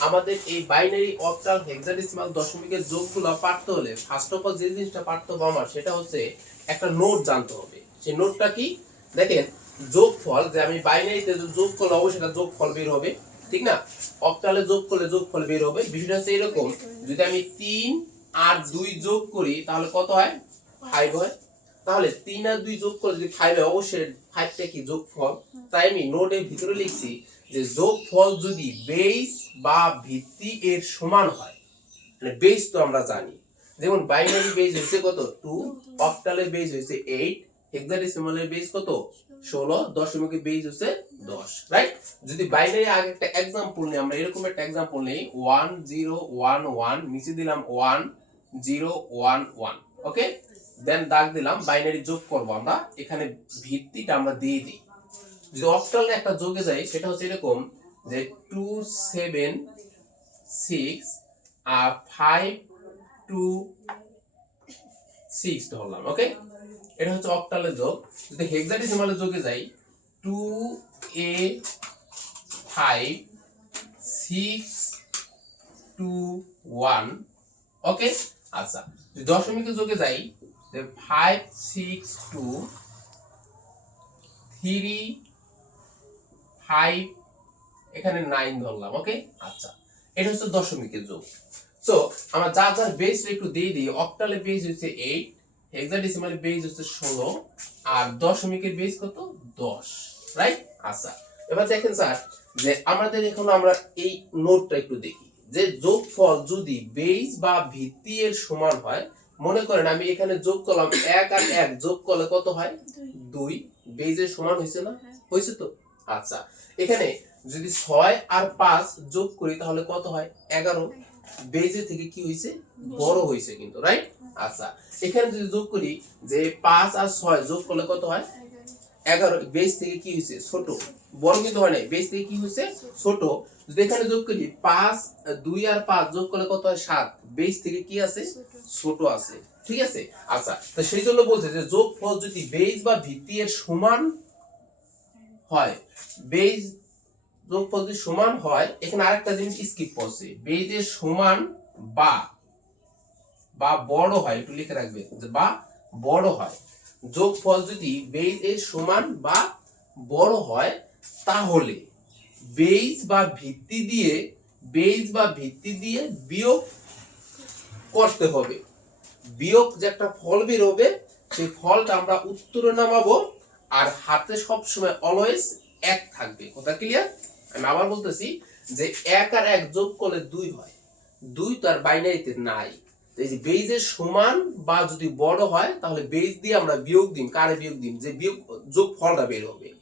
আমাদের এই binary octal hexadecimal দশমিকের যোগগুলো পারতে হলে ফার্স্ট অফ অল যে জিনিসটা পারতে হবে আমার, সেটা হচ্ছে একটা নোট জানতে হবে। সেই নোটটা কি? দেখেন, যোগফল, যে আমি বাইনারিতে যোগ করলে অবশ্যই সেটা যোগফল বের হবে, ঠিক না? অক্টালে যোগ করলে যোগফল বের হবে। বিষয়টা হচ্ছে এরকম, যদি আমি তিন আর দুই যোগ করি, তাহলে কত হয়? ফাইভ হয়। তাহলে তিন আর দুই যোগ করে যদি ফাইভ হয়, অবশ্যই ফাইভটা কি? যোগফল। তাই আমি নোটের ভিতরে লিখছি যে যোগফল যদি বেস বা ভিত্তি এর সমান হয় মানে বেস তো আমরা জানি। যেমন বাইনারি বেস হয়েছে কত? টু অক্টালের বেস হয়েছে এইট হেক্সাডেসিমালের বেস কত? ষোলো, দশমিকের বেস হচ্ছে দশ রাইট যদি বাইনারি আগে একটা এক্সাম্পল নিই, আমরা এরকম একটা এক্সাম্পল নেই ওয়ান জিরো ওয়ান ওয়ান নিচে দিলাম one zero one one okay then দাগ দিলাম বাইনারি যোগ করব আমরা, এখানে ভিত্তিটা আমরা দিয়ে দিই। যদি অক্টাল একটা যোগে যাই সেটা হচ্ছে এরকম যে টু সেভেন সিক্স আর ফাইভ টু সিক্স ধরলাম ওকে এটা হচ্ছে অক্টালের যোগ। যদি হেক্সাডেসিমালের যোগে যাই two A five six two one okay আচ্ছা যদি দশমিকের যোগে যাই five six two three five এখানে নাইন ধরলাম ওকে আচ্ছা এটা হচ্ছে দশমিকের যোগ। সো আমরা যা যার বেস একটু দিয়ে দিই অক্টালের বেস হচ্ছে এইট হেক্সাডেসিমালের বেস হচ্ছে ষোলো আর দশমিকের বেস কত? দশ রাইট আচ্ছা এবার দেখেন স্যার যে আমাদের এখন আমরা এই নোটটা একটু দেখি। যে যোগফল যদি বেস বা ভিত্তি এর সমান হয় মনে করেন আমি এখানে যোগ করলাম এক আর এক যোগ করলে কত হয়? দুই। বেজের সমান হয়েছে না? হয়েছে তো? আচ্ছা এখানে যদি ছয় আর পাঁচ যোগ করি, তাহলে কত হয়? এগারো। বেজে থেকে কি হয়েছে বড় হয়েছে কিন্তু রাইট আচ্ছা এখানে যদি যোগ করি যে পাঁচ আর ছয় যোগ করলে কত হয়? এগারো। বেজ থেকে কি হয়েছে ছোট। বড় কিন্তু হয় নাই। বেজ থেকে কি হয়েছে ছোট। যদি এখানে যোগ করি, পাঁচ, দুই আর পাঁচ যোগ করলে কত হয়? সাত। বেজ থেকে কি আছে? ছোট আছে। ঠিক আছে? আচ্ছা তো সেই জন্য বলছে যে যোগ ফল যদি বেজ বা ভিত্তি এর সমান হয়। বেজ যোগ ফল যদি সমান হয়, এখানে আরেকটা জিনিস স্কিপ করছে। বেজের সমান বা বা বড় হয়, একটু লিখে রাখবে বা বড় হয়। যোগফল যদি বেজ এর সমান বা বড় হয়, তাহলে বেজ বা ভিত্তি দিয়ে বেজ বা ভিত্তি দিয়ে বিয়োগ করতে হবে। বিয়োগ যে একটা ফল বের হবে সেই ফলটা আমরা উত্তরে নামাবো। আর হাতে সবসময় অলওয়েজ এক থাকবে। কথা ক্লিয়ার আমি আবার বলতেছি যে এক আর এক যোগ করলে দুই হয়। দুই তো আর বাইনারিতে নাই। এই যে বেজের সমান বা যদি বড় হয়, তাহলে বেজ দিয়ে আমরা বিয়োগ দিন। কারে বিয়োগ দিন? যে বিয়োগ, যোগ ফলটা বের হবে।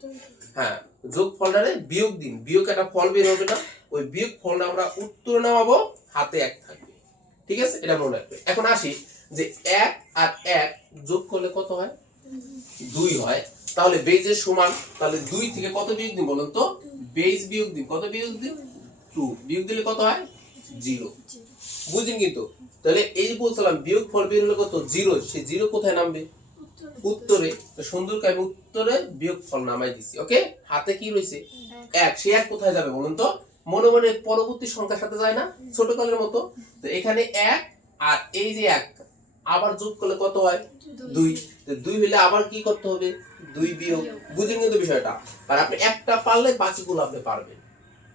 হ্যাঁ যোগ ফলটারে বিয়োগ দিন। বিয়োগ একটা ফল বের হবে না। ওই বিয়োগ ফলটা আমরা উত্তর নামাবো, হাতে এক থাকবে। ঠিক আছে? এটা মনে রাখবে। এখন আসি যে এক আর এক যোগ করলে কত হয়? দুই হয়, তাহলে বেজের সমান, তাহলে দুই থেকে কত বিয়োগ দিন বলুন তো? বেজ বিয়োগ দিন কত বিয়োগ দিন টু বিয়োগ দিলে কত হয়? জিরো বুঝলেন কিন্তু? তাহলে এই যে বলছিলাম, বিয়োগ ফল বের হলে কত? জিরো সেই জিরো কোথায় নামবে? উত্তরে। সুন্দর আমি উত্তরে বিয়োগ ফল নামাই দিছি ওকে হাতে কি রয়েছে? এক। সে এক কোথায় যাবে বলুন তো? মনে মনে পরবর্তী সংখ্যার সাথে যায় না? ছোট কালের মতো। তো এখানে এক আর এই যে এক আবার যোগ করলে কত হয়? দুই। দুই। হলে আবার কি করতে হবে? দুই বিয়োগ। বুঝেন কিন্তু বিষয়টা। আর আপনি একটা পারলে বাকিগুলো আপনি পারবেন।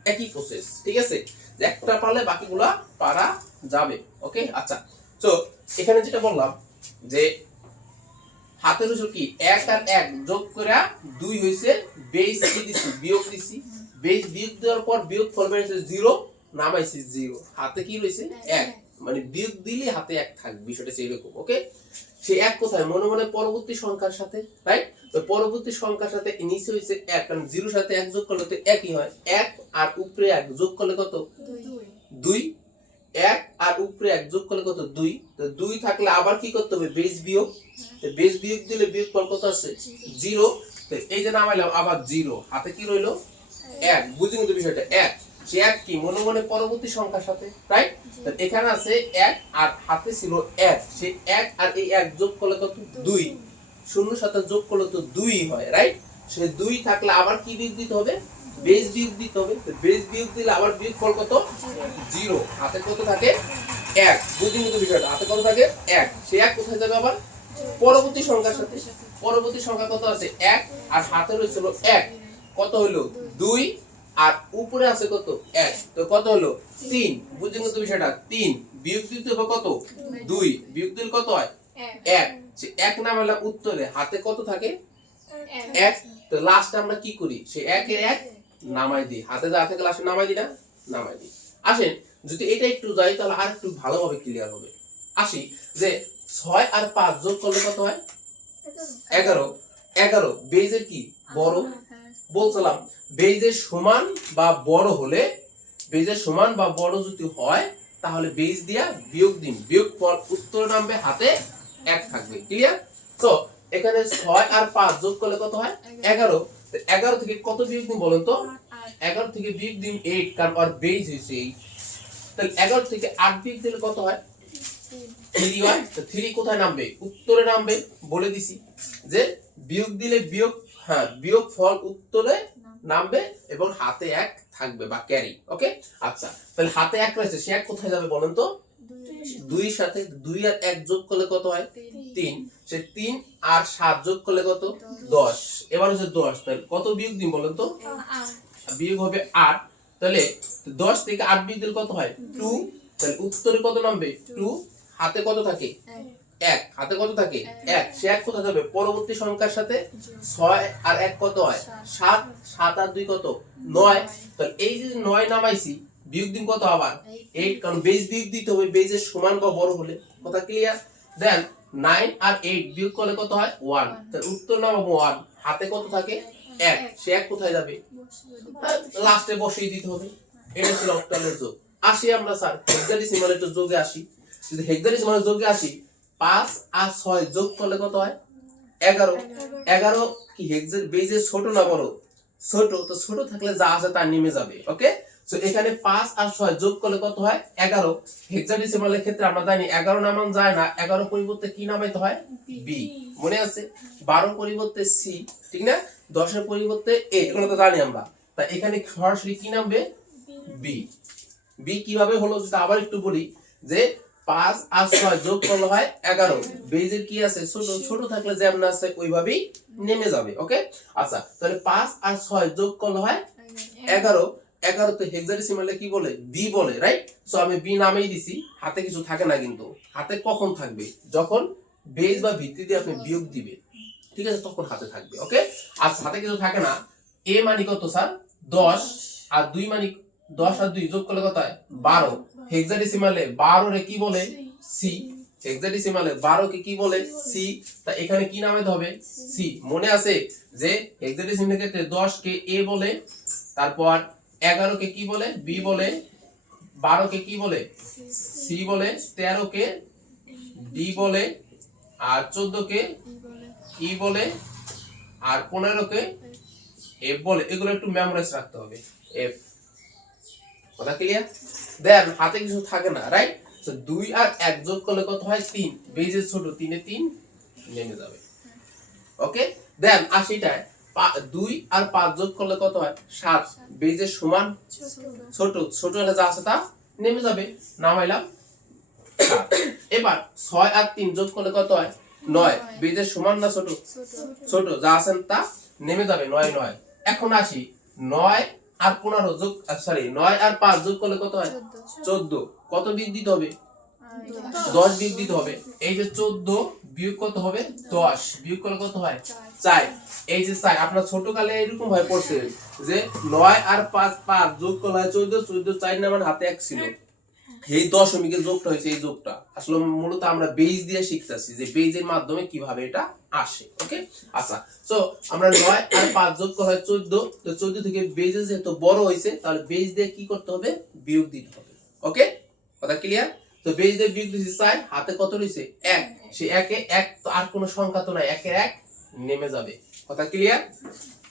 একই প্রসেস ঠিক আছে? একটা পারলে বাকিগুলা পারা যাবে। ওকে আচ্ছা। তো এখানে যেটা বললাম যে হাতের উসুর কি? এক আর এক যোগ করে দুই হয়েছে বেস কি দিছি? বিয়োগ দিছি। বেশ বিয়োগ দেওয়ার পর বিয়োগ ফল বেরিয়েছে জিরো নামাইছি জিরো হাতে কি রয়েছে এক। মানে বিয়োগ দিলে হাতে এক থাকবে বিষয়টা সেই রকম ওকে সে এক কোথায়? মনে মনে পরবর্তী সংখ্যার সাথে রাইট তো পরবর্তী সংখ্যার সাথে নিচে হয়েছে এক, কারণ জিরোর সাথে এক যোগ করলে তো একই হয়। এক আর উপরে এক যোগ করলে কত? দুই। এক আর উপরে এক যোগ করলে কত? দুই। তো দুই থাকলে আবার কি করতে হবে? বেস বিয়োগ। তো বেস বিয়োগ দিলে বিয়োগ ফল কত আছে? জিরো। তো এই যে নামাইলাম, আবার জিরো। হাতে কি রইল? এক। বুঝি কিন্তু বিষয়টা, এক। সে এক কি? মনে মনে পরবর্তী সংখ্যার সাথে রাইট তো এখানে আছে এক আর হাতে ছিল এক। সে এক আর এই এক যোগ করলে কত দুই। শূন্য সাথে যোগ করলে তো দুই হয় রাইট সে দুই থাকলে আবার কি বিয়োগ দিতে হবে? বেজ বিয়োগ দিতে হবে। তো বেজ বিয়োগ দিলে আবার বিয়োগ ফল কত? জিরো। হাতে কত থাকে? এক। বুঝি মতো বিষয়টা হাতে কত থাকে? এক। সে এক কোথায় যাবে আবার? পরবর্তী সংখ্যার সাথে। পরবর্তী সংখ্যা কত আছে? এক। আর হাতে রয়েছিল এক। কত হলো দুই। আর উপরে আছে কত? এক। তো কত হলো? তিন। বুঝি মতো বিষয়টা? তিন। বিয়োগ দিতে হবে কত? দুই। বিয়োগ দিলে কত হয়? এক। এক নাম হলে উত্তরে হাতে কত থাকে? এক। তো লাস্টে আমরা কি করি? সে একের এক নামাই দিই। হাতে যা থাকে লাস্টে নামাই দিই না? নামাই দিই। আসেন যদি এটা একটু যাই তাহলে আর একটু ভালোভাবে ক্লিয়ার হবে। আসি যে ছয় আর পাঁচ যোগ করলে কত হয়? এগারো। এগারো। বেজের কি? বড়। বলছিলাম বেজের সমান বা বড় হলে, বেজের সমান বা বড় যদি হয়, তাহলে বেজ দিয়া বিয়োগ দিন। বিয়োগ ফল উত্তর নামবে হাতে এক থাকবে। ক্লিয়ার তো এখানে ছয় আর পাঁচ যোগ করলে কত হয়? এগারো। এগারো থেকে কত বিয়োগ দিন বলেন তো? এগারো থেকে বিয়োগ দিন এইট কারণ আর বেজ হয়েছে এই তাহলে এগারো থেকে আট বিয়োগ দিলে কত হয়? থ্রি হয়। তো থ্রি কোথায় নামবে? উত্তরে নামবে। বলে দিছি যে বিয়োগ দিলে বিয়োগ হ্যাঁ বিয়োগ ফল উত্তরে নামবে এবং হাতে এক থাকবে বা ক্যারি ওকে আচ্ছা তাহলে হাতে এক রয়েছে সে এক কোথায় যাবে বলেন তো? দুই সাথে দুই আর এক যোগ করলে কত হয়? তিন। সে তিন আর সাত যোগ করলে কত? দশ। এবার হচ্ছে দশ তাহলে কত বিয়োগ দিন বলেন তো? বিয়োগ হবে আট। তাহলে দশ থেকে আট বিয়োগ দিলে কত হয়? টু তাহলে উত্তরে কত নামবে? টু হাতে কত থাকে? এক। হাতে কত থাকে? এক। সে এক কোথায় যাবে পরবর্তী সংখ্যার সাথে ছয় আর এক কত হয়? সাত। সাত আর দুই কত? নয়। তাহলে এই যে নয় নামাইছি বিয়োগ দিন কত আবার? এইট কারণ বেজ বিয়োগ দিতে হবে বেজের সমান বা বড় হলে। কথা ক্লিয়ার দেন নাইন আর এইট বিয়োগ করলে কত হয়? ওয়ান তাহলে উত্তর নামাবো ওয়ান হাতে কত থাকে? এক। সে এক কোথায় যাবে? লাস্টে বসিয়ে দিতে হবে। এটা ছিল অক্টালের যোগ। আসি আমরা স্যার হেক্সাডেসিমালের একটু যোগে আসি। যদি হেক্সাডেসিমালের যোগে আসি পাঁচ আর ছয় যোগ করলে কত হয়? এগারো। এগারো কি হেক্সের বেজে ছোট না বড়? ছোট, তো ছোট থাকলে যা আছে তা নেমে যাবে ওকে তো এখানে পাঁচ আর ছয় যোগ করলে কত হয়? এগারো। হেক্সাডেসিমালের ক্ষেত্রে আমরা জানি এগারো নামান যায় না, এগারো পরিবর্তে কি নামাইতে হয়? বি মনে আছে? বারো পরিবর্তে সি ঠিক না? দশের পরিবর্তে এ এগুলো তো জানি আমরা। তা এখানে সরাসরি কি নামবে? বি বি কীভাবে হলো? আবার একটু বলি, যে পাঁচ আর ছয় যোগ করলে হয় এগারো। বেজের কি আছে? ছোট ছোট থাকলে যেমন আছে, ওইভাবেই নেমে যাবে, ওকে? আচ্ছা তাহলে পাঁচ আর ছয় যোগ করলে হয় এগারো। এগারো তো হেক্সাডেসিমালে কি বলে? বি বলে রাইট সো আমি বি নামেই দিছি, হাতে কিছু থাকে না কিন্তু। হাতে কখন থাকবে? যখন বেজ বা ভিত্তি দিয়ে আপনি বিয়োগ দিবে, ঠিক আছে? তখন হাতে থাকবে, ওকে? আচ্ছা হাতে কিছু থাকে না এ মানি কত, স্যার? দশ। আর দুই মানি দশ আর দুই যোগ করলে কত হয়? বারো। হেক্সাডেসিমালে বারো রে কি বলে? সি। হেক্সাডেসিমালে বারো কে কি বলে? সি তা এখানে কি নামাইতে হবে? সি। মনে আছে যে হেক্সাডেসিমালের ক্ষেত্রে দশ কে এ বলে তারপর এগারো কে কি বলে? বি বলে বারো কে কি বলে? সি বলে তেরো কে ডি বলে আর চোদ্দ কে ই বলে আর পনেরো কে এফ বলে। এগুলো একটু মেমোরাইজ রাখতে হবে। এফ। কথা ক্লিয়ার দেন হাতে কিছু থাকে না রাইট তো দুই আর এক যোগ করলে কত হয়? তিন। বেজের ছোট তিনে তিন নেমে যাবে। ওকে দেন আশিটায় দুই আর পাঁচ যোগ করলে কত হয়? সাত। বেজের সমান ছোট ছোট হলে যা আছে তা নেমে যাবে। নামাইলাম। এবার ছয় আর তিন যোগ করলে কত হয়? নয়। বেজের সমান না ছোট? ছোট। যা আছেন তা নেমে যাবে। নয় নয়। এখন আসি। নয় আর পনেরো যোগ সরি নয় আর পাঁচ যোগ করলে কত হয়? চোদ্দ। কত বিয়োগ দিতে হবে? দশ। বিয়োগ দিতে হবে। এই যে চোদ্দ বিয়োগ কত হবে? দশ। বিয়োগ করলে কত হয়? চার। এই যে চার আপনার ছোট কালে এরকম ভাবে পড়ছে যে নয় আর পাঁচ পাঁচ যোগ করলে হয় চোদ্দ চোদ্দ চার নামান হাতে এক ছিল। এই দশমিকের যোগটা হয়েছে, এই যোগটা। আসলে মূলত আমরা বেজ দিয়ে শিখতেছি যে বেজের মাধ্যমে কীভাবে এটা আসে ওকে আচ্ছা তো আমরা নয় আর পাঁচ যোগ করা হয় চোদ্দ, তো চোদ্দ থেকে বেজ যেহেতু বড় হয়েছে, তাহলে বেজ দিয়ে কি করতে হবে? বিয়োগ দিতে হবে ওকে কথা ক্লিয়ার তো বেজ দিয়ে বিয়োগ দিয়েছি চাই হাতে কত রয়েছে? এক। সে একে এক, তো আর কোনো সংখ্যা তো নাই, একে এক নেমে যাবে, কথা ক্লিয়ার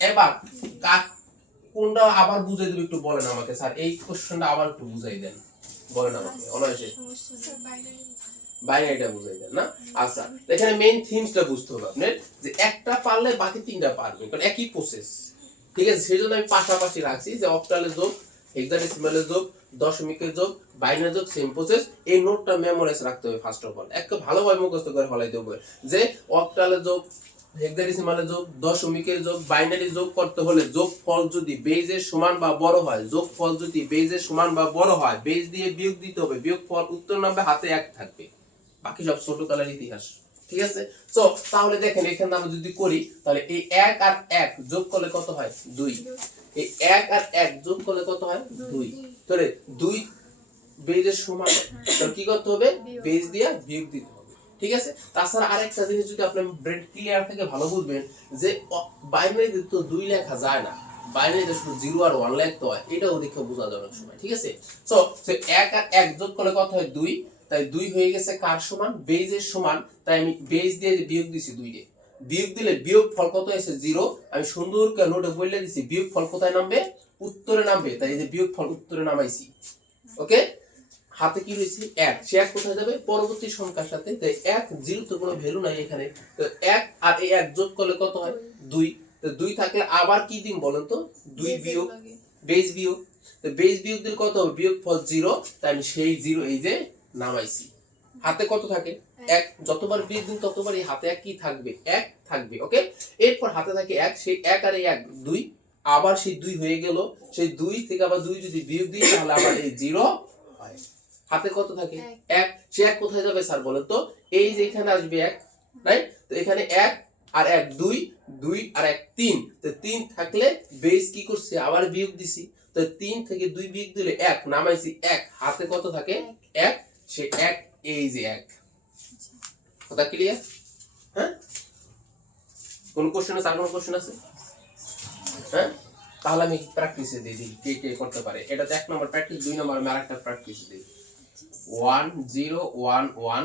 এবার কোনটা আবার বুঝাই দেবে একটু বলেন আমাকে, স্যার, এই কোশ্চেনটা আবার একটু বুঝাই দেন। বলেন আমাকে অনায়াসে বাইনারিটা বুঝাই দেন না? আচ্ছা এখানে মেইন থিমসটা বুঝতে হবে আপনার যে একটা পারলে বাকি তিনটা পারবে কারণ একই প্রসেস ঠিক আছে সেই জন্য আমি পাশাপাশি রাখছি যে অক্টালের যোগ হেক্সাডেসিমালের যোগ দশমিকের যোগ বাইনারি যোগ সেম প্রসেস এই নোটটা মেমোরাইজ রাখতে হবে ফার্স্ট অফ অল একটা ভালোভাবে মুখস্থ করে ফলাই দেবো। যে অক্টালের যোগ হেক্সাডেসিমালের যোগ দশমিকের যোগ বাইনারি যোগ করতে হলে যোগ ফল যদি বেজের সমান বা বড় হয় যোগ ফল যদি বেজের সমান বা বড় হয় বেজ দিয়ে বিয়োগ দিতে হবে বিয়োগ ফল উত্তর নামবে হাতে এক থাকবে। বাকি সব ছোট কালের ইতিহাস ঠিক আছে? তো তাহলে দেখেন এখানে আমরা যদি করি তাহলে এই এক আর এক যোগ করলে কত হয়? দুই। এই এক আর এক যোগ করলে কত হয়? দুই। তাহলে দুই বেজের সমান কি করতে হবে? বেজ দিয়া বিয়োগ দিতে হবে। ঠিক আছে? তাছাড়া আরেকটা জিনিস যদি আপনার ব্রেন ক্লিয়ার থেকে ভালো বুঝবেন, যে বাইনারিতে তো দুই লেখা যায় না। বাইনারিতে শুধু জিরো আর ওয়ান লিখতে হয়, এটাও দেখে বোঝা যাবে অনেক সময়, ঠিক আছে? তো এক আর এক যোগ করলে কত হয়? দুই। তাই দুই হয়ে গেছে কার সমান? বেজের সমান। তাই আমি বেজ দিয়ে বিয়োগ দিছি দুই দিয়ে। বিয়োগ দিলে বিয়োগ ফল কত এসে জিরো আমি সুন্দর করে নোটে বলে দিছি, বিয়োগ ফল কোথায় নামবে? উত্তরে নামবে। তাই এই যে বিয়োগ ফল উত্তরে নামাইছি। ওকে হাতে কি হয়েছে? এক। সে এক কোথায় যাবে? পরবর্তী সংখ্যার সাথে। তাই এক জিরো তো কোনো ভ্যালু নাই এখানে তো এক আর এই এক যোগ করলে কত হয়? দুই। তো দুই থাকলে আবার কি দিন বলেন তো? দুই বিয়োগ। বেজ বিয়োগ। তো বেজ বিয়োগ দিলে কত হবে? বিয়োগ ফল জিরো তাই আমি সেই জিরো এই যে নামাইছি। হাতে কত থাকে? এক। যতবার বিয়োগ দিন ততবার এই হাতে এক কি থাকবে? এক থাকবে ওকে? এরপর হাতে থাকে এক সেই এক আর এই এক দুই। আবার সেই দুই হয়ে গেল। সেই দুই থেকে আবার দুই যদি বিয়োগ দিই তাহলে আবার এই জিরো হয়। হাতে কত থাকে? এক। সে এক কোথায় যাবে স্যার বলেন তো? এই যে এখানে আসবে এক রাইট তো এখানে এক আর এক দুই দুই আর এক তিন। তো তিন থাকলে বেস কি করছে? আবার বিয়োগ দিছি। তো তিন থেকে দুই বিয়োগ দিলে এক নামাইছি এক। হাতে কত থাকে? এক। সে এক এই যে এক। কথা ক্লিয়ার হ্যাঁ? কোন কোশ্চেন আছে? আর কোন কোশ্চেন আছে? হ্যাঁ? তাহলে আমি প্র্যাকটিসে দিয়ে দিই কে কে করতে পারে। এটা তো এক নম্বর প্র্যাকটিস দুই নম্বর আমি আর একটা প্র্যাকটিস দিই। One zero one one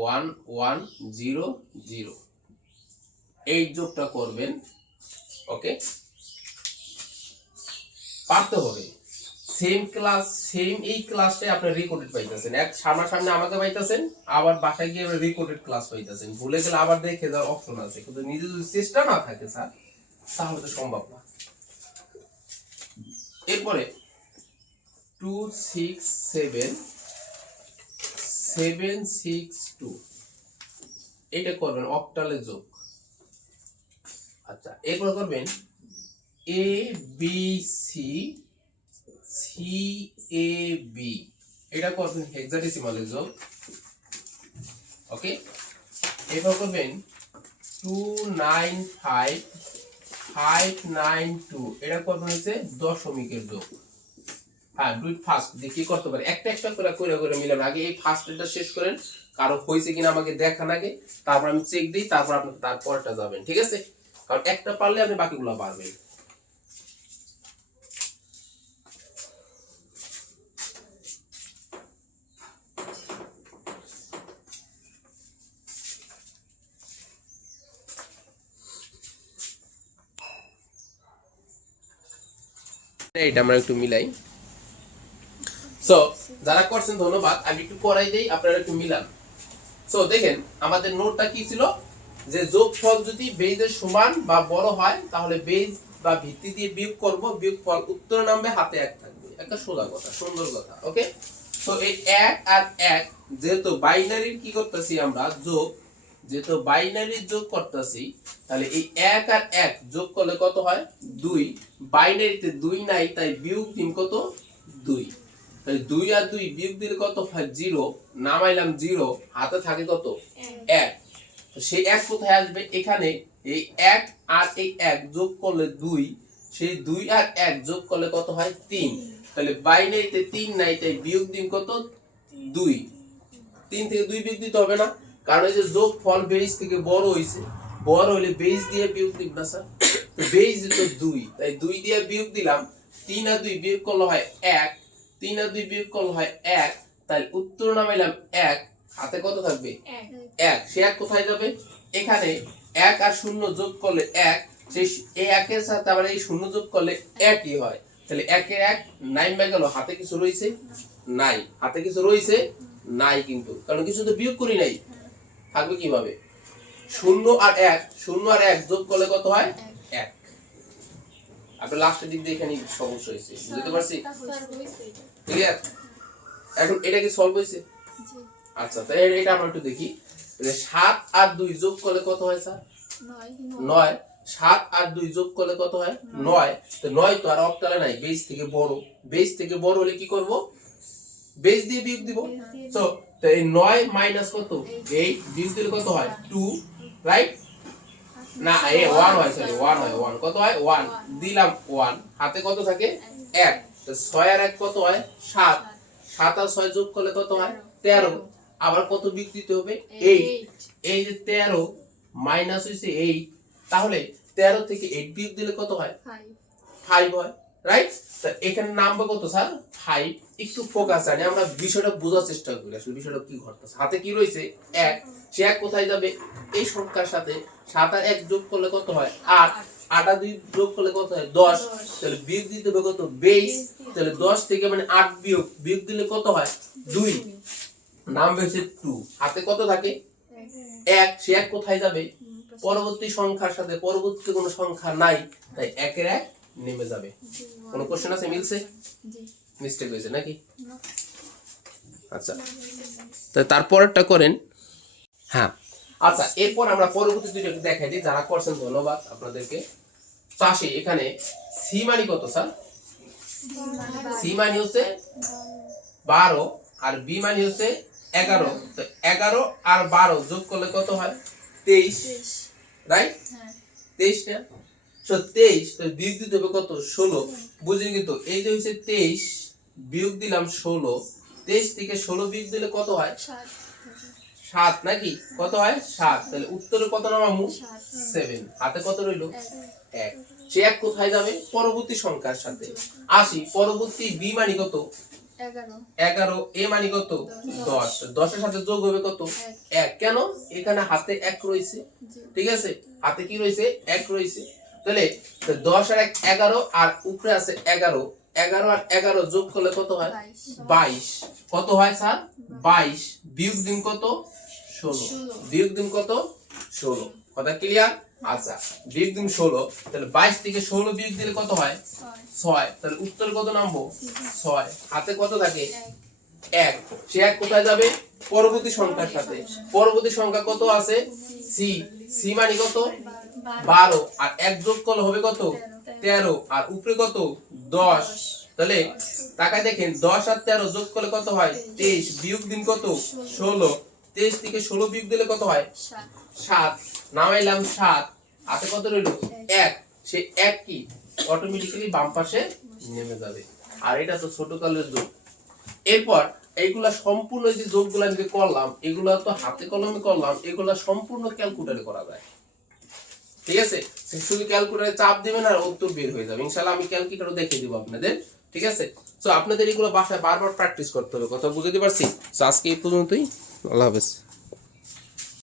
one one zero zero এই যোগটা করবেন ওকে পারতে হবে। সেম ক্লাস সেম এই ক্লাসে আপনি রেকর্ডেড পাইতেছেন। এক সামনাসামনি আমাকে পাইতেছেন, আবার বাসায় গিয়ে রেকর্ডেড ক্লাস পাইতেছেন। ভুলে গেলে আবার দেখে যাওয়ার অপশন আছে, কিন্তু নিজে যদি চেষ্টা না থাকে স্যার তাহলে তো সম্ভব না। এরপরে two six seven seven six two এটা করবেন অক্টালে যোগ। আচ্ছা এরপর করবেন A B C C A B এটা করবেন হেক্সাডেসিমালে যোগ। ওকে এরপর করবেন two nine five five nine two এটা করবেন হচ্ছে দশমিকের যোগ। হ্যাঁ ডুইট ফার্স্ট দিয়ে কি করতে পারে? একটা একটা করে করে করে মিলান আগে এই ফার্স্ট এটা শেষ করেন। কারও হয়েছে কিনা আমাকে দেখান আগে, তারপর আমি চেক দিই, তারপর আপনি তারপরটা যাবেন, ঠিক আছে? কারণ একটা পারলে আপনি বাকিগুলো পারবেন। এইটা আমরা একটু মিলাই। সো যারা করছেন, ধন্যবাদ। আমি একটু করাই দেই, আপনারা একটু মিলান। সো দেখেন, আমাদের নোটটা কি ছিল? যে যোগফল যদি বেজের সমান বা বড় হয়, তাহলে বেজ বা ভিত্তি দিয়ে বিয়োগ করব। বিয়োগ ফল উত্তর নামবে, হাতে এক থাকবে। একটা সোজা কথা, সুন্দর কথা ওকে তো এই এক আর এক, যেহেতু বাইনারির কি করতেছি আমরা? যোগ, যেহেতু বাইনারির যোগ করতেছি, তাহলে এই এক আর এক যোগ করলে কত হয়? দুই। বাইনারিতে দুই নাই, তাই বিয়োগ দিন কত? দুই। তাহলে দুই আর দুই বিয়োগ দিলে কত? হয় জিরো নামাইলাম জিরো হাতে থাকে কত? এক। সেই এক কোথায় আসবে? এখানে। এই এক আর এই এক যোগ করলে দুই। সেই দুই আর এক যোগ করলে কত হয়? তিন। তাহলে বাইনারিতে তিন নাই তাই বিয়োগ দিন কত? দুই। তিন থেকে দুই বিয়োগ দিতে হবে না। কারণ এই যে যোগ ফল বেজ থেকে বড় হইছে। বড় হইলে বেজ দিয়ে বিয়োগ দিব না স্যার তো দুই। তাই দুই দিয়ে বিয়োগ দিলাম। তিন আর দুই বিয়োগ করলে হয় এক। তিন আর দুই বিয়োগ করলে হয় এক। তাই উত্তর নামাইলাম এক। হাতে কত থাকবে? এক। সে এক কোথায় যাবে? এখানে এক আর শূন্য যোগ করলে এক। সেই এই একের সাথে আবার এই শূন্য যোগ করলে একই হয়। তাহলে একে এক নাইন বাই গেল। হাতে কিছু রয়েছে? নাই। হাতে কিছু রয়েছে? নাই কিন্তু। কারণ কিছু তো বিয়োগ করি নাই। থাকবে কীভাবে? শূন্য আর এক। শূন্য আর এক যোগ করলে কত হয়? আপনার লাস্টের দিক দিয়ে এখানে সমস্যা হয়েছে বুঝতে পারছি? ক্লিয়ার এখন এটা কি সলভ হয়েছে? জি। আচ্ছা তাই এটা আমরা একটু দেখি। সাত আর দুই যোগ করলে কত হয় স্যার নয় সাত আর দুই যোগ করলে কত হয়? নয়। তো নয় তো আর অক্টালে নাই বেস থেকে বড়। বেস থেকে বড় হলে কি করব? বেস দিয়ে বিয়োগ দিব। সো তো এই নয় মাইনাস কত? এইট বিয়োগ দিলে কত হয়? টু রাইট না এ ওয়ান হয় সরি ওয়ান হয় ওয়ান কত হয়? ওয়ান দিলাম ওয়ান হাতে কত থাকে? এক। তো ছয় আর এক কত হয়? সাত। সাত আর ছয় যোগ করলে কত হয়? তেরো। আবার কত দিতে হবে? এইট এই যে তেরো মাইনাস হয়েছে এইট তাহলে তেরো থেকে এইট বিয়োগ দিলে কত হয়? ফাইভ হয়। রাইট এখানে নামবে কত স্যার ফাইভ একটু ফোকাস আনি আমরা বিষয়টা বোঝার চেষ্টা করি। আসলে বিষয়টা কি ঘটতেছে? হাতে কি রয়েছে? এক। সে এক কোথায় যাবে? এই সংখ্যার সাথে সাত আর এক যোগ করলে কত হয়? আট। দুই যোগ করলে কত হয়? দশ। তাহলে বিয়োগ দিতে হবে কত? তাহলে দশ থেকে মানে আট বিয়োগ। বিয়োগ দিলে কত হয়? দুই। নাম হচ্ছে টু হাতে কত থাকে? এক। সে এক কোথায় যাবে? পরবর্তী সংখ্যার সাথে পরবর্তী কোনো সংখ্যা নাই। তাই একের এক নেমে যাবে। কোনো কোশ্চেন আছে? মিলছে? জি। মিস্টেক হয়েছে নাকি? আচ্ছা। তো তারপরেরটা করেন। হ্যাঁ। আচ্ছা এরপর আমরা পরবর্তী একটু দেখাই দিই। যারা করছেন ধন্যবাদ আপনাদেরকে। চাষি এখানে সি মানি কত স্যার? সি মানি হচ্ছে বারো আর বি মানি হচ্ছে এগারো। তো এগারো আর বারো যোগ করলে কত হয়? তেইশ। তেইশ। রাইট হ্যাঁ। তেইশ না? তো তেইশ তো বিয়োগ দিতে হবে কত? ষোলো। বুঝলি কিন্তু এই যে হচ্ছে তেইশ বিয়োগ দিলাম ষোলো তেইশ থেকে ষোলো বিয়োগ দিলে কত হয়? সাত। নাকি? কত হয়? সাত। তাহলে উত্তরে কত নামামু সেভেন। হাতে কত রইল? এক। সে এক কোথায় যাবে? পরবর্তী সংখ্যার সাথে। আসি পরবর্তী বি মানি কত? এগারো। এ মানি কত? দশ। দশের সাথে যোগ হবে কত? এক। কেন? এখানে হাতে এক রয়েছে। ঠিক আছে? হাতে কি রয়েছে? এক রয়েছে। তাহলে দশ আর এক এগারো আর উপরে আছে এগারো। এগারো আর এগারো যোগ করলে কত হয়? বাইশ। কত হয় স্যার? বাইশ। বিয়োগ দিন কত? ষোলো। বিয়োগ দিন কত? ষোলো। কথা ক্লিয়ার আচ্ছা বিয়োগ দিন ষোলো। তাহলে বাইশ থেকে ষোলো বিয়োগ দিলে কত হয়? ছয়। তাহলে উত্তর কত নামবো? ছয়। হাতে কত থাকে? এক। এক। সে এক কোথায় যাবে? পরবর্তী সংখ্যার সাথে। পরবর্তী সংখ্যা কত আছে? সি। সি মানে কত? বারো। আর এক যোগ করলে হবে কত? তেরো। আর উপরে কত? দশ। তাহলে তাকায় দেখেন দশ আর তেরো যোগ করলে কত হয়? তেইশ। বিয়োগ দিন কত? ষোলো। তেইশ থেকে ষোলো বিয়োগ দিলে কত হয়? সাত। সাত। নামাইলাম সাত। হাতে কত রইল? এক। সে এক কি? অটোমেটিক্যালি বাম পাশে নেমে যাবে। আর এটা তো ছোট কালের যোগ। এরপর এইগুলা সম্পূর্ণ যে যোগগুলো আমি করলাম এগুলা তো হাতে কলমে করলাম এগুলা সম্পূর্ণ ক্যালকুলেটরে করা যায়। ঠিক আছে? শুধু ক্যালকুলেটারে চাপ দিবেন আর উত্তর বের হয়ে যাবে। ইনশাল্লাহ আমি ক্যালকুলেটারও দেখিয়ে দেবো আপনাদের, ঠিক আছে? তো আপনাদের এগুলো বাসায় বারবার প্র্যাকটিস করতে হবে, কথা বুঝতে পারছি? তো আজকে এই পর্যন্তই। আল্লাহ হাফেজ।